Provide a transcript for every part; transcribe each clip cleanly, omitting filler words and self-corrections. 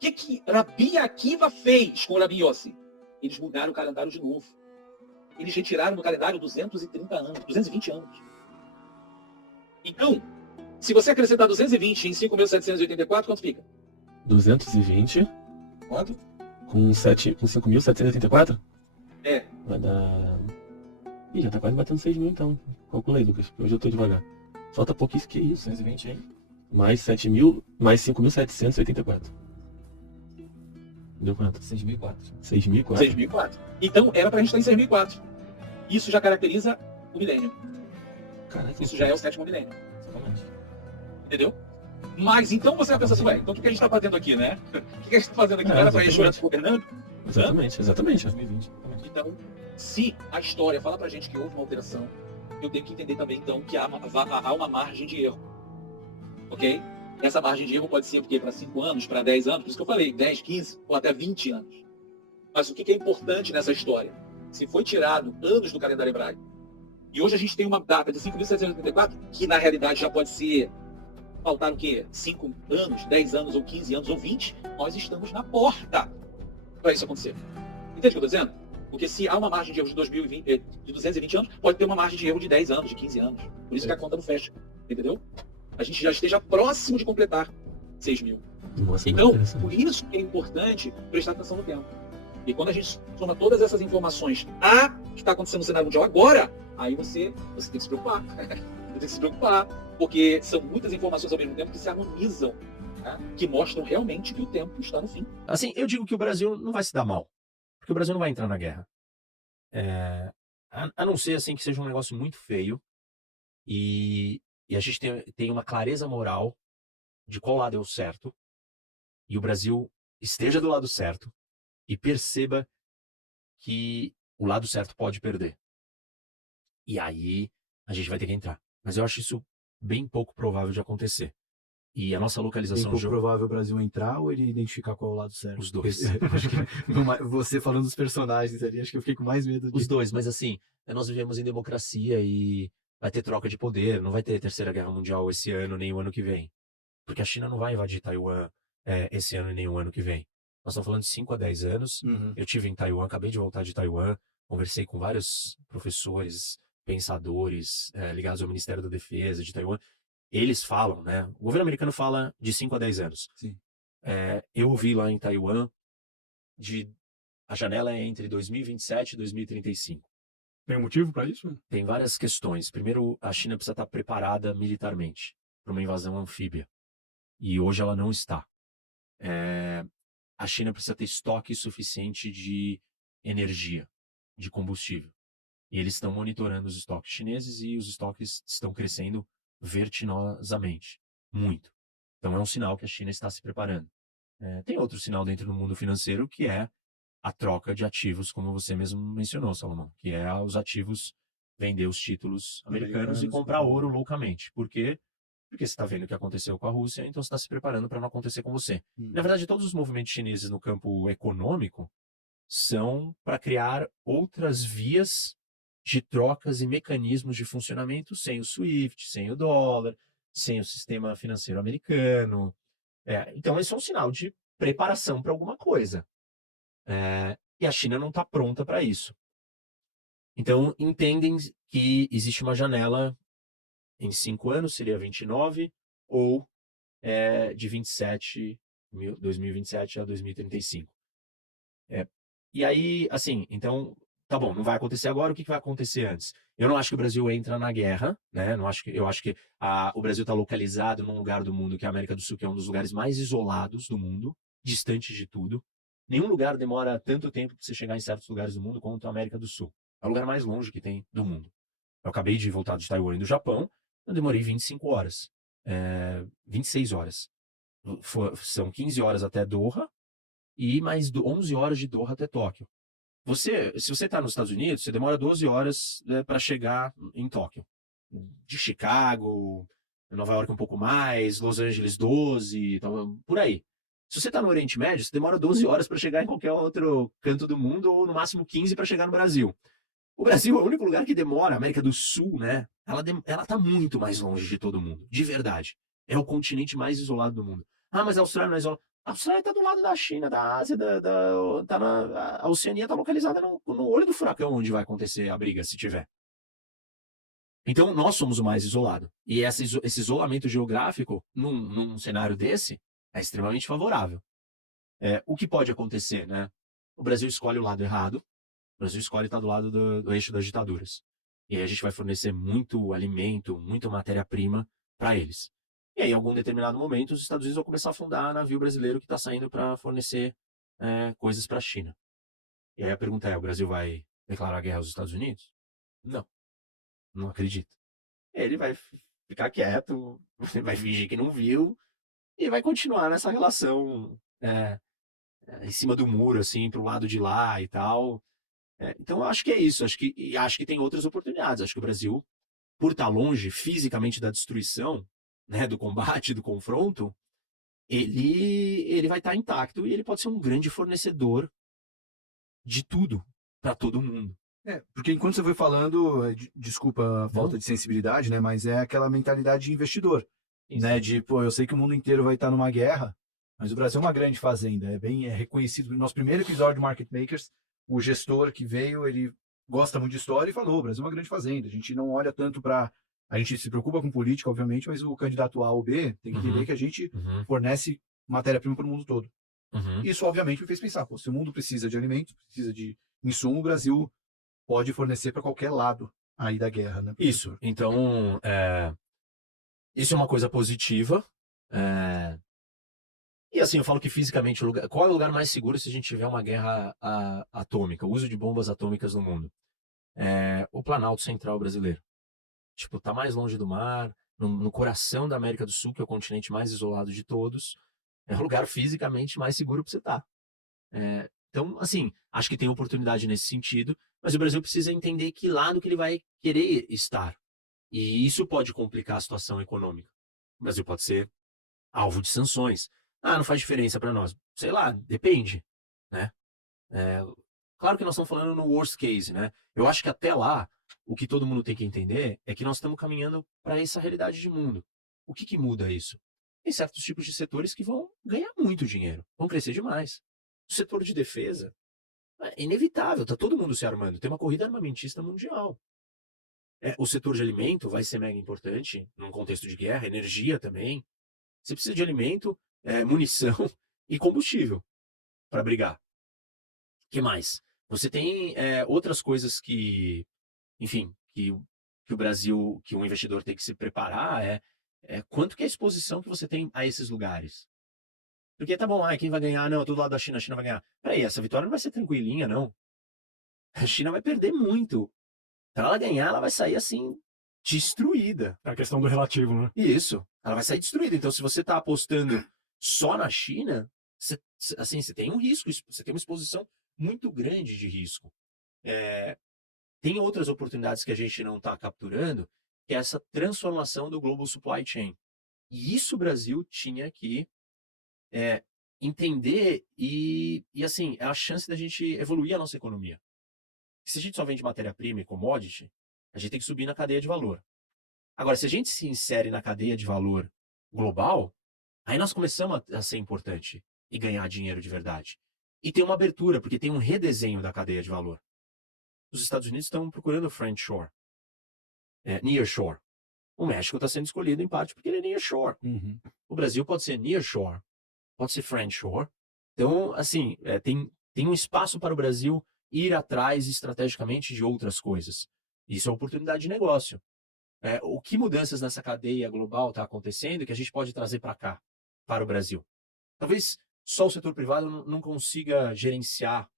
que Rabi Akiva fez com Rabi Yossi? Eles mudaram o calendário de novo. Eles retiraram do calendário 230 anos, 220 anos. Então, se você acrescentar 220 em 5.784, quanto fica? 220 Quanto? com 5.784? É. Vai dar... Ih, já tá quase batendo 6.000 então. Calcula aí, Lucas, hoje eu tô devagar. Falta pouquinho, que isso? 220 aí? Mais 7.000, mais 5.784. Deu quanto? 6.004. 6.004? 6.004. Então, era pra gente estar em 6.004. Isso já caracteriza o milênio. Caraca, Isso já é o sétimo milênio. Exatamente. Entendeu? Mas, então você vai pensar assim, ué, então o que a gente tá fazendo aqui, né? O que a gente tá fazendo aqui? Não era pra Yeshua antes governando? Exatamente. 2020. Então, se a história fala pra gente que houve uma alteração, eu tenho que entender também, então, que há uma margem de erro. Ok? Essa margem de erro pode ser para 5 anos, para 10 anos, por isso que eu falei, 10, 15 ou até 20 anos. Mas o que é importante nessa história? Se foi tirado anos do calendário hebraico, e hoje a gente tem uma data de 5.784, que na realidade já pode ser, faltar o quê? 5 anos, 10 anos, ou 15 anos, ou 20, nós estamos na porta para isso acontecer. Entende o que eu estou dizendo? Porque se há uma margem de erro de 220 anos, pode ter uma margem de erro de 10 anos, de 15 anos. Por isso que a conta não fecha. Entendeu? A gente já esteja próximo de completar 6.000. Nossa, Então, por isso que é importante prestar atenção no tempo. E quando a gente soma todas essas informações a que está acontecendo no cenário mundial agora, aí você tem que se preocupar. Você tem que se preocupar, porque são muitas informações ao mesmo tempo que se harmonizam, né? Que mostram realmente que o tempo está no fim. Assim, eu digo que o Brasil não vai se dar mal, porque o Brasil não vai entrar na guerra. A não ser assim que seja um negócio muito feio e a gente tem uma clareza moral de qual lado é o certo, e o Brasil esteja do lado certo e perceba que o lado certo pode perder. E aí a gente vai ter que entrar. Mas eu acho isso bem pouco provável de acontecer. E a nossa localização... Bem pouco provável o Brasil entrar ou ele identificar qual é o lado certo? Os dois. Acho que você falando dos personagens ali, acho que eu fiquei com mais medo Os dois, mas assim, nós vivemos em democracia e vai ter troca de poder, não vai ter terceira guerra mundial esse ano nem o ano que vem. Porque a China não vai invadir Taiwan esse ano e nem o ano que vem. Nós estamos falando de 5 a 10 anos. Uhum. Eu estive em Taiwan, acabei de voltar de Taiwan, conversei com vários professores, pensadores ligados ao Ministério da Defesa de Taiwan. Eles falam, né? O governo americano fala de 5 a 10 anos. Sim. Eu ouvi lá em Taiwan a janela é entre 2027 e 2035. Tem um motivo para isso? Tem várias questões. Primeiro, a China precisa estar preparada militarmente para uma invasão anfíbia. E hoje ela não está. A China precisa ter estoque suficiente de energia, de combustível. E eles estão monitorando os estoques chineses e os estoques estão crescendo vertiginosamente. Muito. Então é um sinal que a China está se preparando. Tem outro sinal dentro do mundo financeiro que é a troca de ativos, como você mesmo mencionou, Salomão, que é os ativos, vender os títulos americanos e comprar ouro loucamente. Por quê? Porque você está vendo o que aconteceu com a Rússia, então você está se preparando para não acontecer com você. Na verdade, todos os movimentos chineses no campo econômico são para criar outras vias de trocas e mecanismos de funcionamento sem o SWIFT, sem o dólar, sem o sistema financeiro americano. Então, esse é um sinal de preparação para alguma coisa. E a China não está pronta para isso. Então, entendem que existe uma janela em 5 anos, seria 29, ou de 2027 a 2035. E aí, assim, então, tá bom, não vai acontecer agora, o que vai acontecer antes? Eu não acho que o Brasil entra na guerra, né? Eu acho que o Brasil está localizado num lugar do mundo, que é a América do Sul, que é um dos lugares mais isolados do mundo, distante de tudo. Nenhum lugar demora tanto tempo para você chegar em certos lugares do mundo quanto a América do Sul. É o lugar mais longe que tem do mundo. Eu acabei de voltar de Taiwan e do Japão, eu demorei 25 horas. 26 horas. São 15 horas até Doha e mais 11 horas de Doha até Tóquio. Se você está nos Estados Unidos, você demora 12 horas para chegar em Tóquio. De Chicago, Nova York um pouco mais, Los Angeles 12, então, por aí. Se você está no Oriente Médio, você demora 12 horas para chegar em qualquer outro canto do mundo, ou no máximo 15 para chegar no Brasil. O Brasil é o único lugar que demora, a América do Sul, né? Ela está muito mais longe de todo mundo, de verdade. É o continente mais isolado do mundo. Mas a Austrália não é isolada. A Austrália está do lado da China, da Ásia, a Oceania está localizada no olho do furacão onde vai acontecer a briga, se tiver. Então, nós somos o mais isolado. E esse isolamento geográfico, num cenário desse, é extremamente favorável. O que pode acontecer, né? O Brasil escolhe o lado errado, o Brasil escolhe estar do lado do eixo das ditaduras. E aí a gente vai fornecer muito alimento, muita matéria-prima para eles. E aí, em algum determinado momento, os Estados Unidos vão começar a afundar navio brasileiro que está saindo para fornecer coisas para a China. E aí a pergunta é, o Brasil vai declarar guerra aos Estados Unidos? Não. Não acredito. Ele vai ficar quieto, vai fingir que não viu e vai continuar nessa relação em cima do muro, assim, pro lado de lá e tal. Então, eu acho que é isso. Acho que tem outras oportunidades. Acho que o Brasil, por estar longe fisicamente da destruição, né, do combate, do confronto, ele vai estar intacto e ele pode ser um grande fornecedor de tudo para todo mundo. Porque enquanto você foi falando, desculpa a falta de sensibilidade, né? Mas é aquela mentalidade de investidor, Isso. né? De, pô, eu sei que o mundo inteiro vai estar numa guerra, mas o Brasil é uma grande fazenda, é reconhecido. No nosso primeiro episódio de Market Makers, o gestor que veio, ele gosta muito de história e falou, o Brasil é uma grande fazenda, a gente não olha tanto para... A gente se preocupa com política, obviamente, mas o candidato A ou B tem que entender que a gente fornece matéria-prima para o mundo todo. Isso, obviamente, me fez pensar, pô, se o mundo precisa de alimentos, precisa de insumo, o Brasil pode fornecer para qualquer lado aí da guerra, né? Isso. Então, isso é uma coisa positiva. E assim, eu falo que fisicamente, qual é o lugar mais seguro se a gente tiver uma guerra atômica, o uso de bombas atômicas no mundo? O Planalto Central brasileiro. Tipo, tá mais longe do mar, no coração da América do Sul, que é o continente mais isolado de todos. É o lugar fisicamente mais seguro para você estar. Então, assim, acho que tem oportunidade nesse sentido, mas o Brasil precisa entender que lado que ele vai querer estar. E isso pode complicar a situação econômica. O Brasil pode ser alvo de sanções. Não faz diferença para nós. Sei lá, depende, né? Claro que nós estamos falando no worst case, né? Eu acho que até lá, o que todo mundo tem que entender é que nós estamos caminhando para essa realidade de mundo. O que muda isso? Tem certos tipos de setores que vão ganhar muito dinheiro, vão crescer demais. O setor de defesa é inevitável, tá todo mundo se armando. Tem uma corrida armamentista mundial. O setor de alimento vai ser mega importante num contexto de guerra, energia também. Você precisa de alimento, munição e combustível para brigar. O que mais? Você tem outras coisas que, enfim, que o Brasil, que o investidor tem que se preparar, quanto que é a exposição que você tem a esses lugares. Porque tá bom, quem vai ganhar? Não, é todo lado da China, a China vai ganhar. Peraí, essa vitória não vai ser tranquilinha, não. A China vai perder muito. Para ela ganhar, ela vai sair assim, destruída. É a questão do relativo, né? Isso, ela vai sair destruída. Então, se você está apostando só na China, você tem um risco, você tem uma exposição muito grande de risco. Tem outras oportunidades que a gente não está capturando, que é essa transformação do global supply chain. E isso o Brasil tinha que entender e assim, é a chance da gente evoluir a nossa economia. Se a gente só vende matéria-prima e commodity, a gente tem que subir na cadeia de valor. Agora, se a gente se insere na cadeia de valor global, aí nós começamos a ser importante e ganhar dinheiro de verdade. E tem uma abertura, porque tem um redesenho da cadeia de valor. Os Estados Unidos estão procurando friendshore, nearshore. O México está sendo escolhido em parte porque ele é nearshore. O Brasil pode ser nearshore, pode ser friendshore. Então, assim, tem um espaço para o Brasil ir atrás estrategicamente de outras coisas. Isso é oportunidade de negócio. O que mudanças nessa cadeia global está acontecendo que a gente pode trazer para cá, para o Brasil? Talvez só o setor privado não consiga gerenciar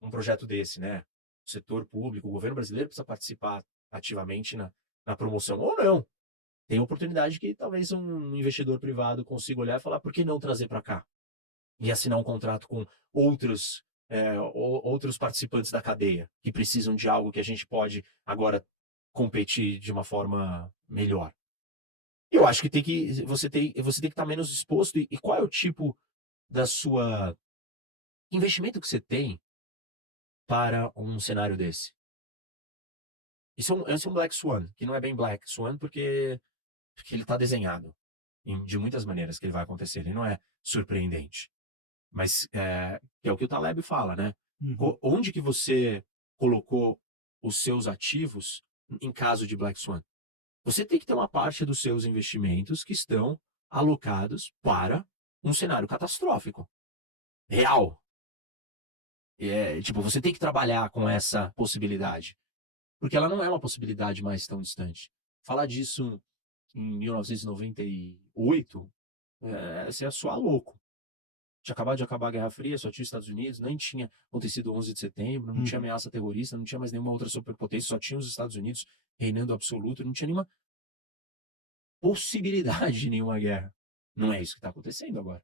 um projeto desse, né? O setor público, o governo brasileiro precisa participar ativamente na promoção, ou não. Tem oportunidade que talvez um investidor privado consiga olhar e falar, por que não trazer para cá? E assinar um contrato com outros participantes da cadeia, que precisam de algo que a gente pode agora competir de uma forma melhor. Eu acho que você tem que estar menos exposto. E qual é o tipo da sua investimento que você tem para um cenário desse? Isso é um Black Swan, que não é bem Black Swan porque ele está desenhado. de muitas maneiras que ele vai acontecer. Ele não é surpreendente. Mas que é o que o Taleb fala, né? Onde que você colocou os seus ativos em caso de Black Swan? Você tem que ter uma parte dos seus investimentos que estão alocados para um cenário catastrófico. Real. Tipo, você tem que trabalhar com essa possibilidade. Porque ela não é uma possibilidade mais tão distante. Falar disso em 1998, você é só louco. Tinha acabado de acabar a Guerra Fria, só tinha os Estados Unidos, nem tinha acontecido o 11 de setembro, não tinha ameaça terrorista, não tinha mais nenhuma outra superpotência, só tinha os Estados Unidos reinando absoluto, não tinha nenhuma possibilidade de nenhuma guerra. Não é isso que está acontecendo agora.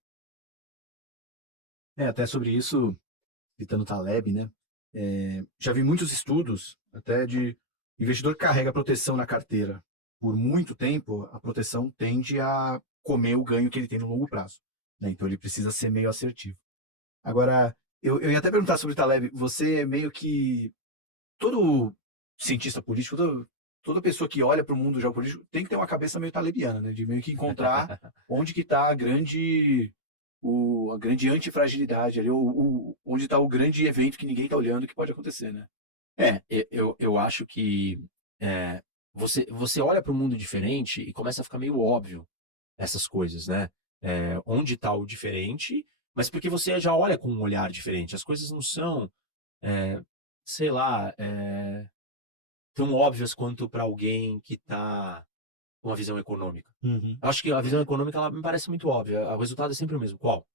Até sobre isso, citando Taleb, né? Já vi muitos estudos, até de investidor que carrega proteção na carteira por muito tempo, a proteção tende a comer o ganho que ele tem no longo prazo, né? Então ele precisa ser meio assertivo. Agora, eu ia até perguntar sobre Taleb, você é meio que todo cientista político, toda pessoa que olha para o mundo geopolítico tem que ter uma cabeça meio talebiana, né? De meio que encontrar onde que está a grande antifragilidade ali, onde está o grande evento que ninguém está olhando que pode acontecer, né? Eu acho que você olha para o mundo diferente e começa a ficar meio óbvio essas coisas, né? Onde está o diferente, mas porque você já olha com um olhar diferente. As coisas não são, sei lá, tão óbvias quanto para alguém que está com uma visão econômica. Eu acho que a visão econômica ela me parece muito óbvia. O resultado é sempre o mesmo. Qual?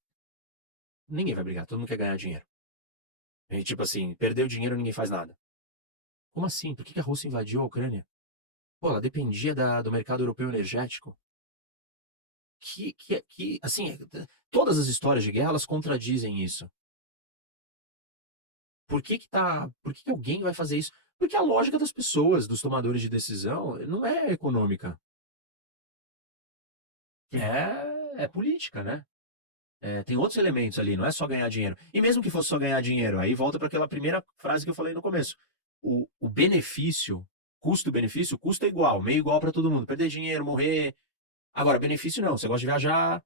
Ninguém vai brigar, todo mundo quer ganhar dinheiro. E, tipo assim, perdeu dinheiro, ninguém faz nada. Como assim? Por que a Rússia invadiu a Ucrânia? Pô, ela dependia do mercado europeu energético. Assim, todas as histórias de guerra, elas contradizem isso. Por que alguém vai fazer isso? Porque a lógica das pessoas, dos tomadores de decisão, não é econômica. É política, né? Tem outros elementos ali, não é só ganhar dinheiro. E mesmo que fosse só ganhar dinheiro, aí volta para aquela primeira frase que eu falei no começo. O benefício, custo-benefício, custo é igual, meio igual para todo mundo. Perder dinheiro, morrer. Agora, benefício não. Você gosta de viajar,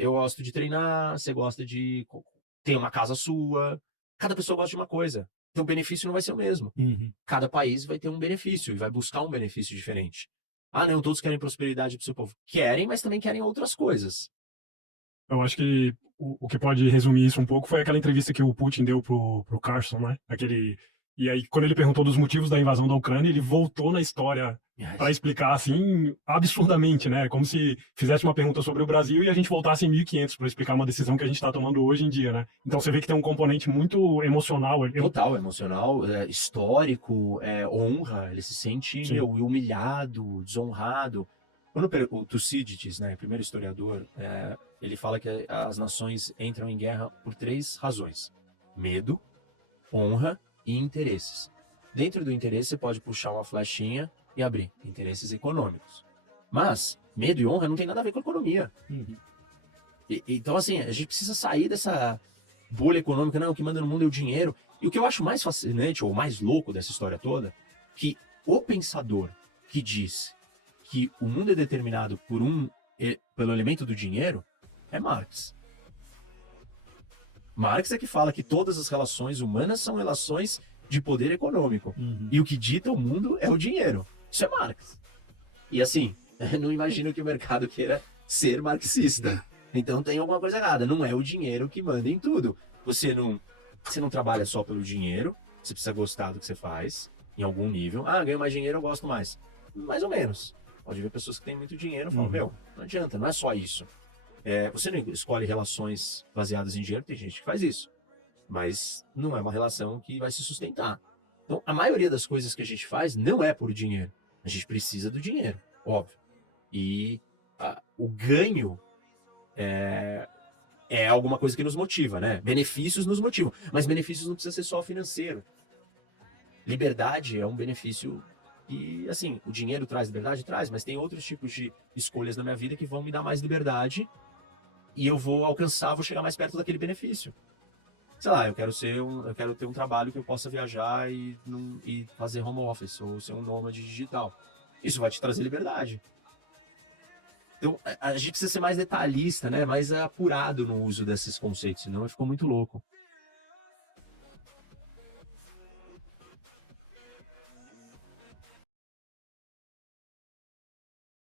eu gosto de treinar, você gosta de ter uma casa sua. Cada pessoa gosta de uma coisa. Então o benefício não vai ser o mesmo. Cada país vai ter um benefício e vai buscar um benefício diferente. Ah, não, todos querem prosperidade para o seu povo. Querem, mas também querem outras coisas. Eu acho que o que pode resumir isso um pouco foi aquela entrevista que o Putin deu pro Carson, né? E aí, quando ele perguntou dos motivos da invasão da Ucrânia, ele voltou na história para explicar, assim, absurdamente, né? Como se fizesse uma pergunta sobre o Brasil e a gente voltasse em 1500 para explicar uma decisão que a gente está tomando hoje em dia, né? Então você vê que tem um componente muito emocional. Total, emocional, histórico, honra, ele se sente humilhado, desonrado. Quando o Tucídides, né, primeiro historiador, ele fala que as nações entram em guerra por 3 razões: medo, honra e interesses. Dentro do interesse, você pode puxar uma flechinha e abrir interesses econômicos. Mas medo e honra não tem nada a ver com economia. Então, assim, a gente precisa sair dessa bolha econômica. Não, o que manda no mundo é o dinheiro. E o que eu acho mais fascinante, ou mais louco dessa história toda, que o pensador que diz que o mundo é determinado pelo elemento do dinheiro é Marx. Marx é que fala que todas as relações humanas são relações de poder econômico. E o que dita o mundo é o dinheiro. Isso é Marx. E assim, não imagino que o mercado queira ser marxista. Então tem alguma coisa errada. Não é o dinheiro que manda em tudo. Você não trabalha só pelo dinheiro. Você precisa gostar do que você faz, em algum nível. Ah, ganho mais dinheiro, eu gosto mais. Mais ou menos. Pode ver pessoas que têm muito dinheiro e falam, não adianta, não é só isso. Você não escolhe relações baseadas em dinheiro, tem gente que faz isso. Mas não é uma relação que vai se sustentar. Então, a maioria das coisas que a gente faz não é por dinheiro. A gente precisa do dinheiro, óbvio. E o ganho é alguma coisa que nos motiva, né? Benefícios nos motivam. Mas benefícios não precisa ser só financeiro. Liberdade é um benefício que, assim, o dinheiro traz liberdade? Traz, mas tem outros tipos de escolhas na minha vida que vão me dar mais liberdade e eu vou chegar mais perto daquele benefício. Sei lá, eu quero ter um trabalho que eu possa viajar e fazer home office, ou ser um nômade digital. Isso vai te trazer liberdade. Então, a gente precisa ser mais detalhista, né? Mais apurado no uso desses conceitos, senão ficou muito louco.